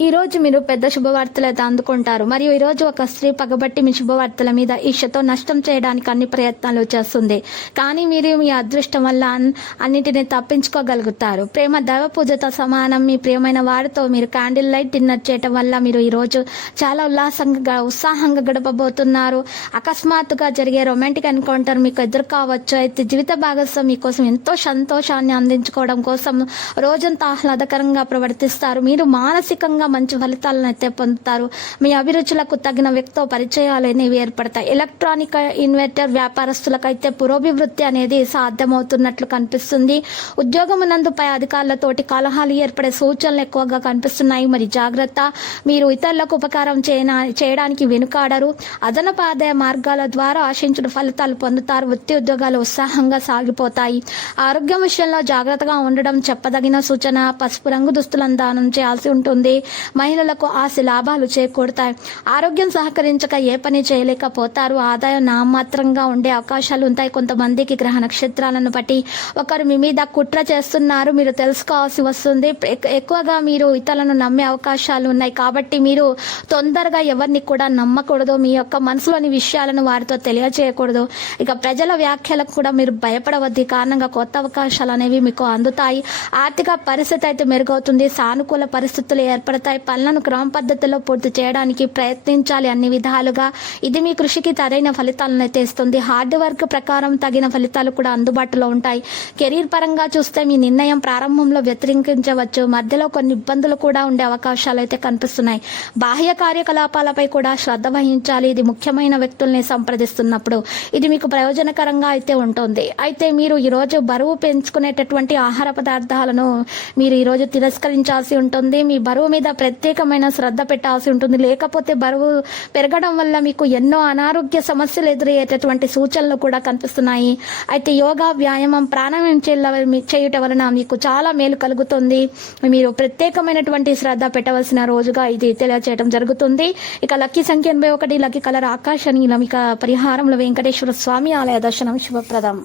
ఈ రోజు మీరు పెద్ద శుభవార్తలు అయితే అందుకుంటారు. మరియు ఈ రోజు ఒక స్త్రీ పగబట్టి మీ శుభవార్తల మీద ఈర్ష్యతో నష్టం చేయడానికి అన్ని ప్రయత్నాలు చేస్తుంది. కానీ మీరు మీ అదృష్టం వల్ల అన్- అన్నిటిని తప్పించుకోగలుగుతారు. ప్రేమ దైవ పూజతో సమానం. మీ ప్రియమైన వారితో మీరు క్యాండిల్ లైట్ డిన్నర్ చేయటం వల్ల మీరు ఈ రోజు చాలా ఉల్లాసంగా ఉత్సాహంగా గడపబోతున్నారు. అకస్మాత్తుగా జరిగే రొమాంటిక్ ఎన్కౌంటర్ మీకు ఎదురు కావచ్చు అయితే జీవిత భాగస్వామి మీకోసం ఎంతో సంతోషాన్ని అందించుకోవడం కోసం రోజంతా ఆహ్లాదకరంగా ప్రవర్తిస్తారు. మీరు మానసికంగా మంచి ఫలితాలను అయితే పొందుతారు. మీ అభిరుచులకు తగిన వ్యక్తితో పరిచయాలు అనేవి ఏర్పడతాయి. ఎలక్ట్రానిక్ ఇన్వర్టర్ వ్యాపారస్తులకైతే పురోభివృద్ధి అనేది సాధ్యమవుతున్నట్లు కనిపిస్తుంది. ఉద్యోగమునందుపై అధికారులతోటి కలహాలు ఏర్పడే సూచనలు ఎక్కువగా కనిపిస్తున్నాయి. మరి జాగ్రత్త. మీరు ఇతరులకు ఉపకారం చేయనా చేయడానికి వెనుకాడరు. అదనపు ఆదాయ మార్గాల ద్వారా ఆశించిన ఫలితాలు పొందుతారు. వృత్తి ఉద్యోగాలు ఉత్సాహంగా సాగిపోతాయి. ఆరోగ్యం విషయంలో జాగ్రత్తగా ఉండడం చెప్పదగిన సూచన. పసుపు రంగు దుస్తులను దానం చేయాల్సి ఉంటుంది. మహిళలకు ఆశ లాభాలు చేకూరుతాయి. ఆరోగ్యం సహకరించక ఏ పని చేయలేకపోతారు. ఆదాయం నామాత్రంగా ఉండే అవకాశాలు ఉంటాయి. కొంతమందికి గ్రహ నక్షత్రాలను బట్టి ఒకరు మీ మీద కుట్ర చేస్తున్నారు. మీరు తెలుసుకోవాల్సి వస్తుంది. ఎక్కువగా మీరు ఇతరులను నమ్మే అవకాశాలు ఉన్నాయి. కాబట్టి మీరు తొందరగా ఎవరిని కూడా నమ్మకూడదు. మీ యొక్క మనసులోని విషయాలను వారితో తెలియజేయకూడదు ఇక ప్రజల వ్యాఖ్యలకు కూడా మీరు భయపడవద్దు. కారణంగా కొత్త అవకాశాలు అనేవి మీకు అందుతాయి. ఆర్థిక పరిస్థితి అయితే మెరుగవుతుంది. సానుకూల పరిస్థితులు ఏర్పడతాయి. పనులను క్రమ పద్ధతిలో పూర్తి చేయడానికి ప్రయత్నించాలి అన్ని విధాలుగా. ఇది మీ కృషికి సరైన ఫలితాలను అయితే ఇస్తుంది హార్డ్ వర్క్ ప్రకారం తగిన ఫలితాలు కూడా అందుబాటులో ఉంటాయి. కెరీర్ పరంగా చూస్తే మీ నిర్ణయం ప్రారంభంలో వ్యతిరేకించవచ్చు. మధ్యలో కొన్ని ఇబ్బందులు కూడా ఉండే అవకాశాలు అయితే కనిపిస్తున్నాయి. బాహ్య కార్యకలాపాలపై కూడా శ్రద్ధ వహించాలి. ఇది ముఖ్యమైన వ్యక్తుల్ని సంప్రదిస్తున్నప్పుడు ఇది మీకు ప్రయోజనకరంగా అయితే ఉంటుంది. అయితే మీరు ఈరోజు బరువు పెంచుకునేటటువంటి ఆహార పదార్థాలను మీరు ఈరోజు తిరస్కరించాల్సి ఉంటుంది. మీ బరువు మీద ప్రత్యేకమైన శ్రద్ధ పెట్టాల్సి ఉంటుంది. లేకపోతే బరువు పెరగడం వల్ల మీకు ఎన్నో అనారోగ్య సమస్యలు ఎదురయ్యేటటువంటి సూచనలు కూడా కనిపిస్తున్నాయి. అయితే యోగా వ్యాయామం ప్రాణాయామం చేయల- చేయటం వలన మీకు చాలా మేలు కలుగుతుంది. మీరు ప్రత్యేకమైనటువంటి శ్రద్ధ పెట్టవలసిన రోజుగా ఇది తెలియజేయడం జరుగుతుంది. ఇక లక్కీ సంఖ్య ఎనభై ఒకటి లక్కీ కలర్ ఆకాశ నీలం ఇక పరిహారంలో వెంకటేశ్వర స్వామి ఆలయ దర్శనం శుభప్రదం.